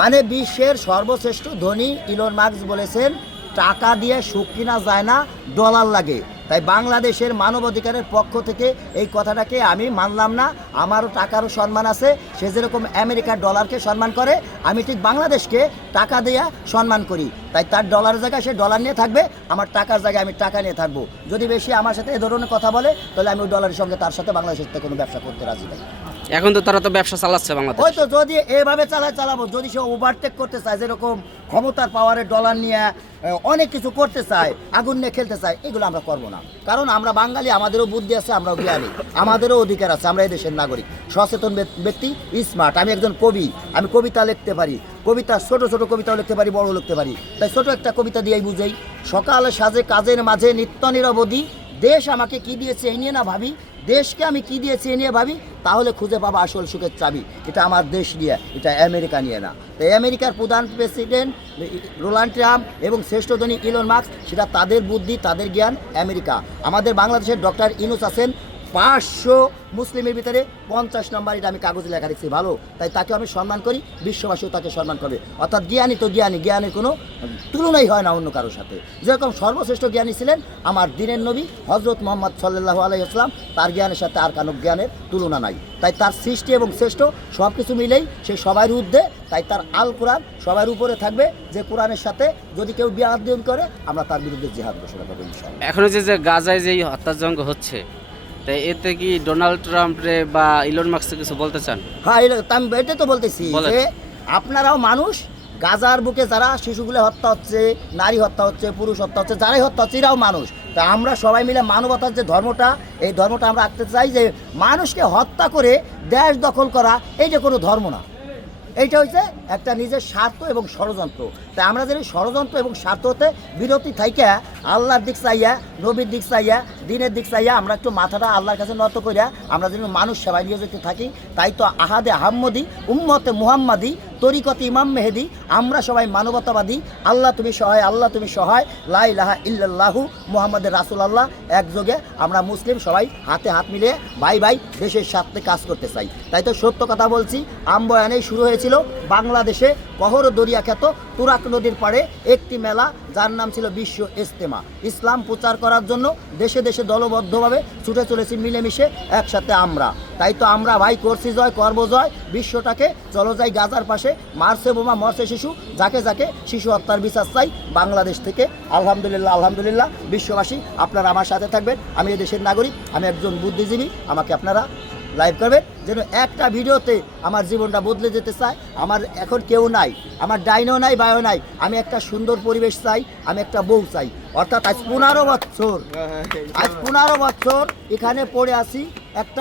মানে বিশ্বের সর্বশ্রেষ্ঠ ধনী ইলন মার্কস বলেছেন, টাকা দিয়ে সুখ কিনা যায় না, ডলার লাগে। তাই বাংলাদেশের মানবাধিকারের পক্ষ থেকে এই কথাটাকে আমি মানলাম না। আমারও টাকারও সম্মান আছে। সে যেরকম আমেরিকার ডলারকে সম্মান করে আমি ঠিক বাংলাদেশকে টাকা দেয়া সম্মান করি। তাই তার ডলারের জায়গায় সে ডলার নিয়ে থাকবে আমার টাকার জায়গায় আমি টাকা নিয়ে থাকব। যদি বেশি আমার সাথে এ ধরনের কথা বলে তাহলে আমি ওই ডলারের সঙ্গে তার সাথে বাংলাদেশের সাথে কোনো ব্যবসা করতে রাজি নাই। এখন তো তারা তো ব্যবসা চালাচ্ছে বাংলাদেশ। ওই তো যদি এভাবে চালায় চালাবো যদি সে ওভারটেক করতে চায় যেরকম ক্ষমতার পাওয়ারের ডলার নিয়ে অনেক কিছু করতে চায় আগুন নিয়ে খেলতে চায় এগুলো আমরা করব না। কারণ আমরা বাঙালি, আমাদেরও বুদ্ধি আছে, আমরাও জ্ঞানী। আমাদেরও অধিকার আছে, আমরা দেশের নাগরিক। সচেতন ব্যক্তি স্মার্ট আমি একজন কবি, আমি কবিতা লিখতে পারি। কবিতা, ছোট ছোট কবিতাও লিখতে পারি বড় লিখতে পারি। তাই ছোট একটা কবিতা দিয়েই বুঝাই। সকালে সাজে, কাজের মাঝে নিত্য নিরবধি দেশ আমাকে কি দিয়ে চেয়ে নিয়ে না ভাবি? দেশকে আমি কি দিয়ে চেয়ে নিয়ে ভাবি? তাহলে খুঁজে পাবো আসল সুখের চাবি। এটা আমার দেশ নিয়ে, এটা আমেরিকা নিয়ে না। তো আমেরিকার প্রধান প্রেসিডেন্ট রোনাল্ড ট্রাম্প এবং শ্রেষ্ঠ ধনী ইলন মার্কস সেটা তাদের বুদ্ধি, তাদের জ্ঞান, আমেরিকা। আমাদের বাংলাদেশের ডক্টর ইনুস আছেন পাঁচশো মুসলিমের ভিতরে পঞ্চাশ নম্বর এটা আমি কাগজে লেখা দেখছি, ভালো? তাই তাকে আমি সম্মান করি, বিশ্ববাসীও তাকে সম্মান করবে। অর্থাৎ জ্ঞানী তো জ্ঞানী, জ্ঞানের কোনো তুলনাই হয় না অন্য কারোর সাথে। যেরকম সর্বশ্রেষ্ঠ জ্ঞানী ছিলেন আমার দিনের নবী হজরত মোহাম্মদ সাল্লাহ আলাইসলাম তার জ্ঞানের সাথে আর কানো জ্ঞানের তুলনা নাই। তাই তার সৃষ্টি এবং শ্রেষ্ঠ সব কিছু মিলেই সে সবার ঊর্ধ্বে, তাই তার আল কোরআন সবার উপরে থাকবে। যে কোরআনের সাথে যদি কেউ বিয়াদিন করে, আমরা তার বিরুদ্ধে জিহাদ ঘোষণা করব যে যে গাজায় যে হত্যাযজ্ঞ হচ্ছে তাই এতে কি ডোনাল্ড ট্রাম্প রে বা ইলন কিছু বলতে চান? হ্যাঁ আমি এটাই তো বলতেছি বলেন। যে আপনারাও মানুষ গাজার বুকে যারা শিশুগুলো হত্যা হচ্ছে নারী হত্যা হচ্ছে পুরুষ হত্যা হচ্ছে যারাই হত্যা হচ্ছে এরাও মানুষ। তা আমরা সবাই মিলে মানবতার যে ধর্মটা এই ধর্মটা আমরা রাখতে চাই যে মানুষকে হত্যা করে দেশ দখল করা এইটা কোনো ধর্ম না। এইটা হচ্ছে একটা নিজের স্বার্থ এবং ষড়যন্ত্র। তাই আমরা যদি ষড়যন্ত্র এবং স্বার্থতে বিরতি থাইকা আল্লাহর দিক চাইয়া, নবীর দিক চাইয়া, দিনের দিক চাইয়া আমরা একটু মাথাটা আল্লাহর কাছে নত করিয়া আমরা যেন মানুষ সেবায় নিয়োজিত থাকি, তাই তো আহাদে আহম্মদি, উম্মতে মুহাম্মাদি, তরিকত ইমাম মেহেদি, আমরা সবাই মানবতাবাদী, আল্লাহ তুমি সহায়, আল্লাহ তুমি সহায় লাই লাহা ইল্লাল্লাহু মুহাম্মদের রাসুল আল্লাহ একযোগে আমরা মুসলিম সবাই হাতে হাত মিলিয়ে ভাই ভাই দেশের স্বার্থে কাজ করতে চাই। তাই তো সত্য কথা বলছি আমবয়ানেই শুরু হয়েছিল বাংলাদেশে কহর দরিয়া খ্যাত তুরাক নদীর পাড়ে একটি মেলা যার নাম ছিল বিশ্ব ইস্তেমা ইসলাম প্রচার করার জন্য দেশে দেশে দলবদ্ধভাবে ছুটে চলেছি মিলেমিশে, একসাথে আমরা। তাই তো আমরা ভাই করছি জয়, করব জয়। বিশ্বটাকে চলো যাই গাজার পাশে। মারছে বোমা, মরছে শিশু। যাকে যাকে শিশু হত্যার বিচার চাই বাংলাদেশ থেকে। আলহামদুলিল্লাহ আলহামদুলিল্লাহ। বিশ্ববাসী, আপনারা আমার সাথে থাকবেন। আমি এই দেশের নাগরিক, আমি একজন বুদ্ধিজীবী। আমাকে আপনারা লাইভ করবেন যেন একটা ভিডিওতে আমার জীবনটা বদলে যেতে চায়। আমার এখন কেউ নাই, আমার ডাইনও নাই বায়ো নাই। আমি একটা সুন্দর পরিবেশ চাই, আমি একটা বউ চাই। অর্থাৎ আজ পনেরো বছর, আজ পনেরো বছর এখানে পড়ে আছি একটা